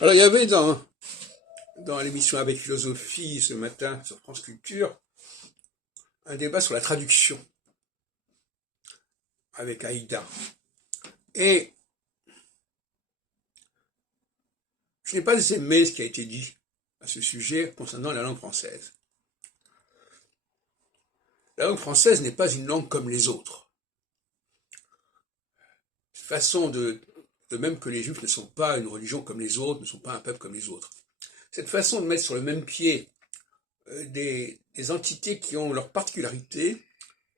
Alors, il y avait dans l'émission Avec Philosophie ce matin sur France Culture un débat sur la traduction avec Aïda. Et je n'ai pas aimé ce qui a été dit à ce sujet concernant la langue française. La langue française n'est pas une langue comme les autres. De même que les Juifs ne sont pas une religion comme les autres, ne sont pas un peuple comme les autres. Cette façon de mettre sur le même pied des entités qui ont leurs particularités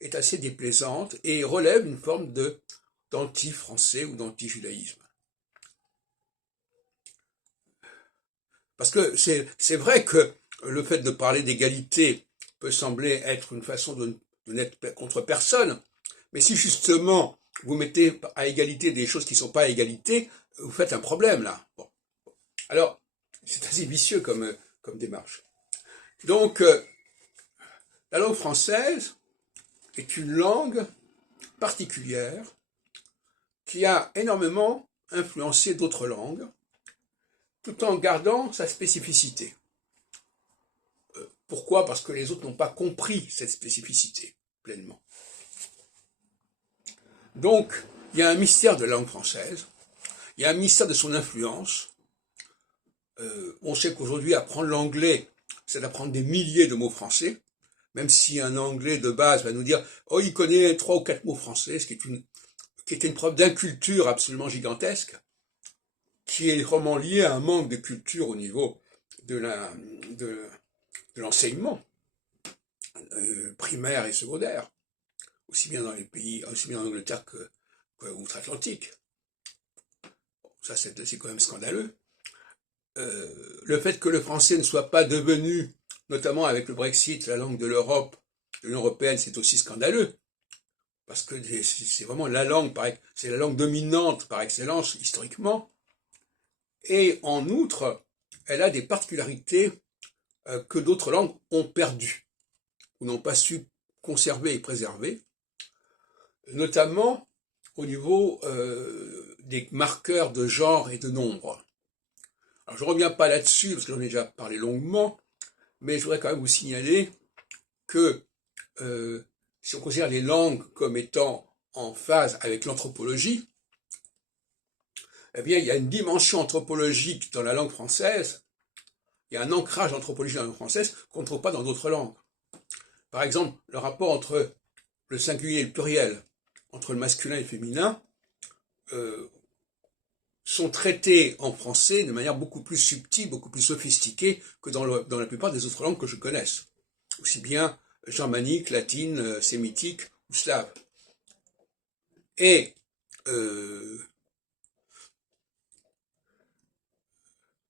est assez déplaisante et relève une forme d'anti-français ou d'anti-judaïsme. Parce que c'est vrai que le fait de parler d'égalité peut sembler être une façon de n'être contre personne, mais si justement vous mettez à égalité des choses qui ne sont pas à égalité, vous faites un problème là. Bon. Alors, c'est assez vicieux comme démarche. Donc, la langue française est une langue particulière qui a énormément influencé d'autres langues, tout en gardant sa spécificité. Pourquoi? Parce que les autres n'ont pas compris cette spécificité pleinement. Donc, il y a un mystère de la langue française, il y a un mystère de son influence. On sait qu'aujourd'hui, apprendre l'anglais, c'est d'apprendre des milliers de mots français, même si un anglais de base va nous dire « Oh, il connaît 3 ou 4 mots français », ce qui est une preuve d'inculture absolument gigantesque, qui est vraiment liée à un manque de culture au niveau de l'enseignement primaire et secondaire, aussi bien dans les pays, aussi bien en Angleterre qu'outre-Atlantique. Ça, c'est quand même scandaleux. Le fait que le français ne soit pas devenu, notamment avec le Brexit, la langue de l'Europe, de l'Union européenne, c'est aussi scandaleux. Parce que c'est vraiment la langue, c'est la langue dominante par excellence, historiquement. Et en outre, elle a des particularités que d'autres langues ont perdues, ou n'ont pas su conserver et préserver, notamment au niveau des marqueurs de genre et de nombre. Alors je ne reviens pas là-dessus, parce que j'en ai déjà parlé longuement, mais je voudrais quand même vous signaler que si on considère les langues comme étant en phase avec l'anthropologie, eh bien il y a une dimension anthropologique dans la langue française, il y a un ancrage anthropologique dans la langue française qu'on ne trouve pas dans d'autres langues. Par exemple, le rapport entre le singulier et le pluriel, entre le masculin et le féminin, sont traités en français de manière beaucoup plus subtile, beaucoup plus sophistiquée que dans la plupart des autres langues que je connaisse. Aussi bien germanique, latine, sémitique ou slave. Et,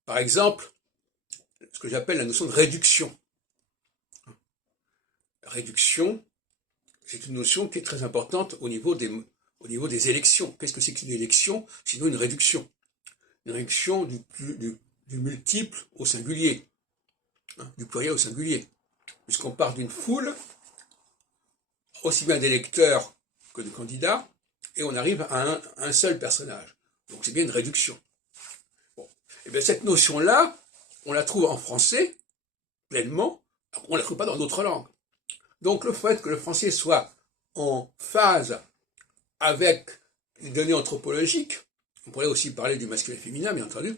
par exemple, ce que j'appelle la notion de réduction. Réduction, c'est une notion qui est très importante au niveau des élections. Qu'est-ce que c'est qu'une élection? Sinon une réduction. Une réduction du multiple au singulier, du pluriel au singulier. Puisqu'on part d'une foule, aussi bien d'électeurs que de candidats, et on arrive à un seul personnage. Donc c'est bien une réduction. Bon. Et bien cette notion-là, on la trouve en français, pleinement, on ne la trouve pas dans d'autres langues. Donc le fait que le français soit en phase avec les données anthropologiques, on pourrait aussi parler du masculin et féminin, bien entendu,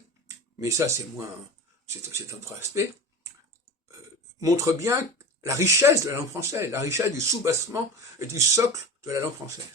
mais ça c'est un autre aspect, montre bien la richesse de la langue française, la richesse du soubassement et du socle de la langue française.